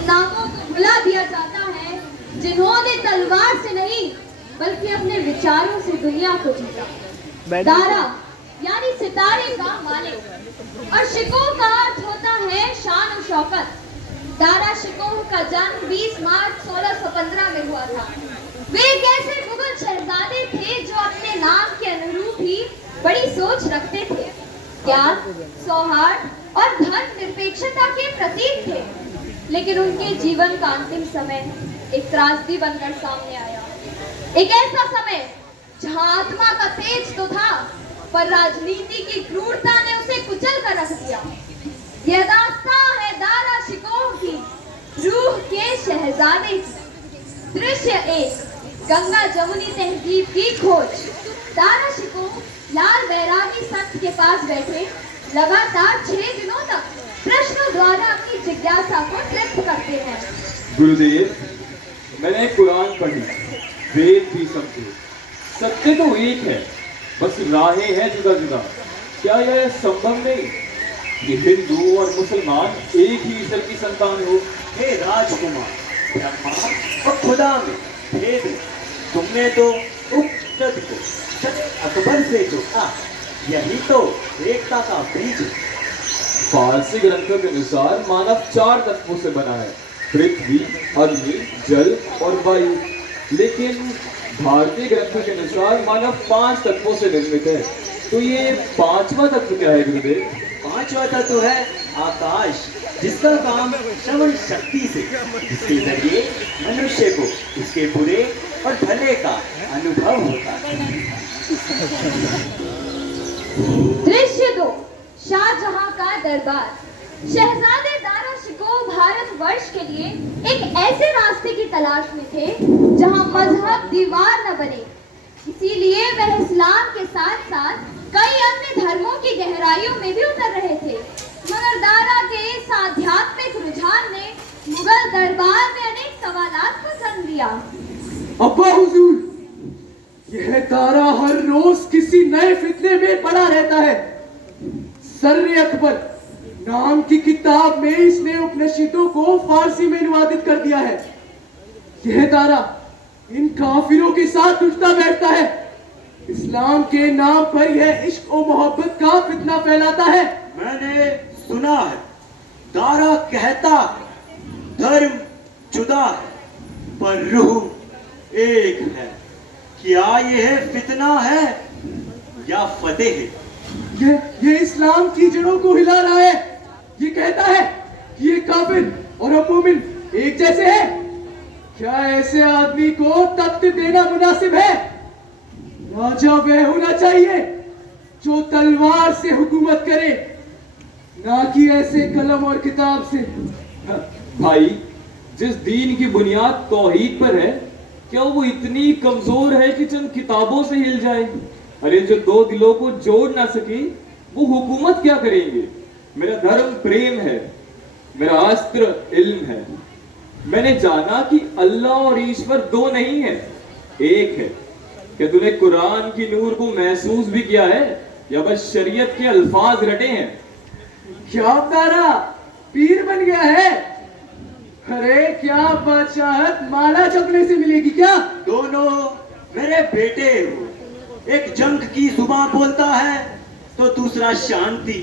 उन नामों को भुला दिया जाता है जिन्होंने तलवार से नहीं बल्कि अपने विचारों से दुनिया को जीता। दारा यानी सितारे का मालिक और शिकोह का अर्थ होता है शान और शौकत। दारा शिकोह का जन्म 20 मार्च 1615 में हुआ था। वे एक ऐसे मुगल शहजादे थे जो अपने नाम के अनुरूप ही बड़ी सोच रखते थे। ज्ञान, सौहार्द और धर्म निरपेक्षता के प्रतीक थे। लेकिन उनके जीवन का अंतिम समय एक त्रासदी बनकर सामने आया। एक ऐसा समय जहां आत्मा का तेज तो था पर राजनीति की क्रूरता ने उसे कुचल कर रख दिया। यह दास्तां है दारा शिकोह की, रूह के शहजादे की। दृश्य 1, गंगा जमुनी तहजीब की खोज। दारा शिकोह लाल बैरागी संत के पास बैठे लगातार 6 दिनों तक प्रश्नों द्वारा अपनी जिज्ञासा को तृप्त करते हैं। गुरुदेव, मैंने कुरान पढ़ी, वेद भी समझे, सत्य तो एक है, बस राहें हैं जुदा जुदा। क्या यह संभव नहीं कि हिंदू और मुसलमान एक ही ईश्वर की संतान हो? हे राजकुमार, ब्रह्मा और खुदा में भेद नहीं। तुमने तो उपनिषद को सच अकबर से जोड़ा, यही तो एकता का बीज है। फारसी ग्रंथों के अनुसार मानव 4 तत्वों से बना है, पृथ्वी, अग्नि, जल और वायु। लेकिन भारतीय ग्रंथों के अनुसार मानव 5 तत्वों से निर्मित है। तो ये 5वां तत्व क्या है गुरुदेव? 5वां तत्व है आकाश, जिसका काम श्रवण शक्ति से, इसके जरिए मनुष्य को उसके बुरे और भले का अनुभव होता है। दृश्य 2, शाहजहां का दरबार। शहजादे दारा शिकोह भारतवर्ष के लिए एक ऐसे रास्ते की तलाश में थे जहां मजहब दीवार न बने। इसीलिए वह इस्लाम के साथ साथ कई अन्य धर्मों की गहराइयों में भी उतर रहे थे। मगर दारा के इस आध्यात्मिक रुझान ने मुगल दरबार में अनेक सवालात को जन्म दिया। अब्बा हुजूर, यह दारा हर रोज किसी नए फितने में पड़ा रहता है। सर्रे अकबर नाम की किताब में इसने उपनिषदों को फारसी में अनुवादित कर दिया है। यह दारा इन काफिरों के साथ उठता बैठता है। इस्लाम के नाम पर यह इश्क और मोहब्बत का फितना फैलाता है। मैंने सुना है, दारा कहता धर्म जुदा है पर रूह एक है। क्या यह फितना है या फतेह है? ये इस्लाम की जड़ों को हिला रहा है। ये कहता है कि ये काफिर और हम मोमिन एक जैसे हैं। क्या ऐसे आदमी को तख्त देना मुनासिब है? राजा वह होना चाहिए जो तलवार से हुकूमत करे, ना कि ऐसे कलम और किताब से। भाई, जिस दीन की बुनियाद तौहीद पर है, क्या वो इतनी कमजोर है कि चंद किताबों से हिल जाए? अरे जो 2 दिलों को जोड़ ना सके वो हुकूमत क्या करेंगे? मेरा धर्म प्रेम है, मेरा अस्त्र इल्म है। मैंने जाना कि अल्लाह और ईश्वर 2 नहीं है, एक है। क्या तूने कुरान की नूर को महसूस भी किया है या बस शरीयत के अल्फाज रटे हैं? क्या दारा पीर बन गया है? अरे क्या बादशाहत माला जपने से मिलेगी क्या? दोनों मेरे बेटे हो। एक जंग की जुबान बोलता है तो दूसरा शांति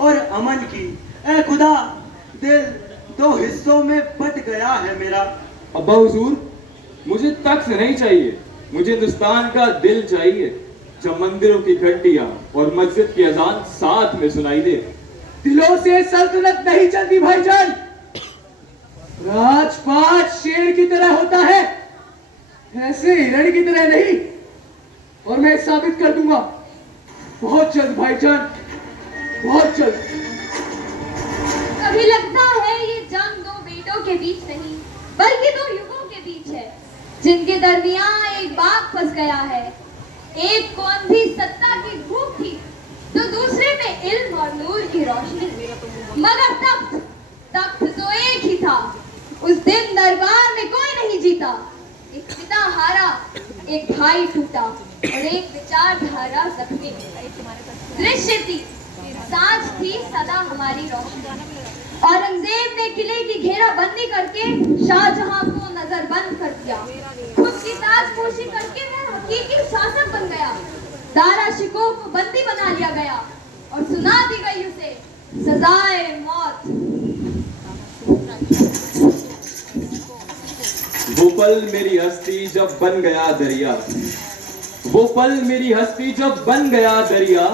और अमन की। ऐ खुदा, दिल 2 हिस्सों में बट गया है मेरा। अब्बा हुजूर, मुझे तख्त नहीं चाहिए, मुझे हिंदुस्तान का दिल चाहिए, जब मंदिरों की घंटियां और मस्जिद की अजान साथ में सुनाई दे। दिलों से सल्तनत नहीं चलती भाईजान। राजपाट शेर की तरह होता है, ऐसे हिरण की तरह नहीं। और मैं साबित कर दूंगा बहुत जल्द भाईजान, बहुत जल्द। कभी लगता है ये जंग 2 बेटों के बीच नहीं बल्कि 2 युगों के बीच है, जिनके दरमियान एक बाग फंस गया है। एक को अंधी सत्ता की भूख थी तो दूसरे में इल्म और नूर की रोशनी। मगर तख्त तो एक ही था। उस दिन दरबार में कोई नहीं जीता। एक पिता हारा, एक भाई टूटा और एक विचारधारा जख्मी। दृश्य थी, सांझ थी सदा हमारी रोशनी। औरंगजेब ने किले की घेराबंदी करके शाहजहां को नजरबंद कर दिया। खुद की ताजपोशी करके वह हकीकी शासक बन गया। दारा शिकोह को बंदी बना लिया गया और सुना दी गई उसे सजाए मौत। वो पल मेरी हस्ती जब बन गया दरिया, वो पल मेरी हस्ती जब बन गया दरिया,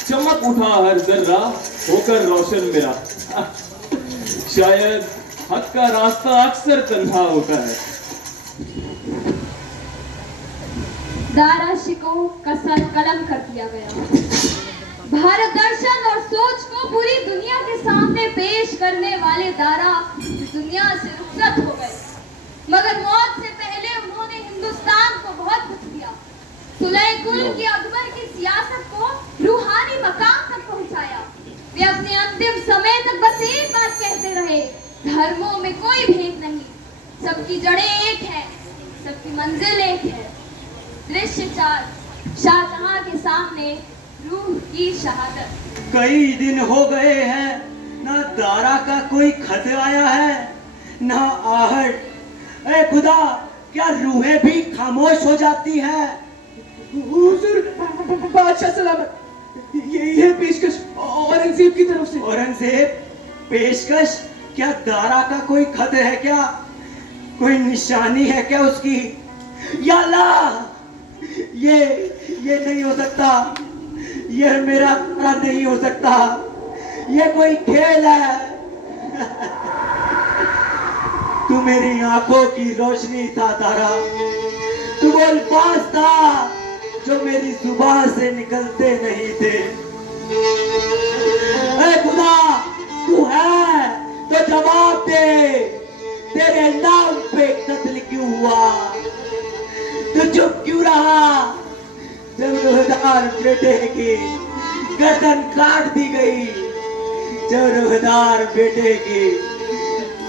चमक उठा हर जर्रा होकर रोशन मेरा। शायद हक का रास्ता अक्सर तन्हा होता है। दारा शिकोह का सर कलम कर दिया गया। भारत दर्शन और सोच को पूरी दुनिया के सामने पेश करने वाले दारा दुनिया से रुखसत हो गए, मगर मौत से पहले उन्होंने हिंदुस्तान को बहुत कुछ दिया। सुलह कुल की अकबर की सियासत को रूहानी मकाम तक पहुंचाया। वे अपने अंतिम समय तक बस एक बात कहते रहे, धर्मों में कोई भेद नहीं, सबकी जड़ें एक है, सबकी मंजिल एक है। दृश्य 4, शाहजहां के सामने रूह की शहादत। कई दिन हो गए हैं, ना दारा का कोई खत आया है, ना आहट। ए खुदा, क्या रूहें भी खामोश हो जाती है? हुजूर, बादशाह सलामत, यही है पेशकश औरंगजेब की तरफ से। औरंगजेब पेशकश? क्या दारा का कोई खत है क्या? कोई निशानी है क्या उसकी? या अल्लाह, ये नहीं हो सकता, ये मेरा दारा नहीं हो सकता, ये कोई खेल है। तू मेरी आंखों की रोशनी था दारा, तू वो अल्फाज था जो मेरी जुबान से निकलते नहीं थे। ऐ खुदा, तू है तो जवाब दे, तेरे नाम पे कत्ल क्यों हुआ? तू चुप क्यों रहा जब रूहदार बेटे की गर्दन काट दी गई? जब रूहदार बेटे की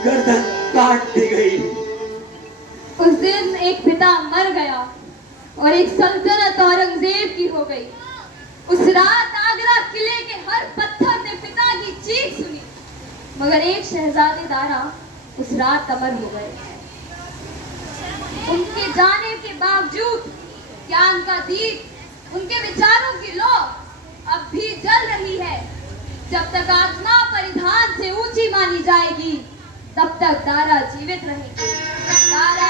गर्दन काट दी गई। उस दिन एक पिता मर गया और एक सल्तनत औरंगजेब की हो गई। उस रात आगरा किले के हर पत्थर ने पिता की चीख सुनी, मगर एक शहजादे दारा उस रात अमर हो गए। उनके जाने के बावजूद ज्ञान का दीप, उनके विचारों की लौ अब भी जल रही है। जब तक आत्मा परिधान से ऊंची मानी जाएगी, तब तक दारा जीवित रहेगी। दारा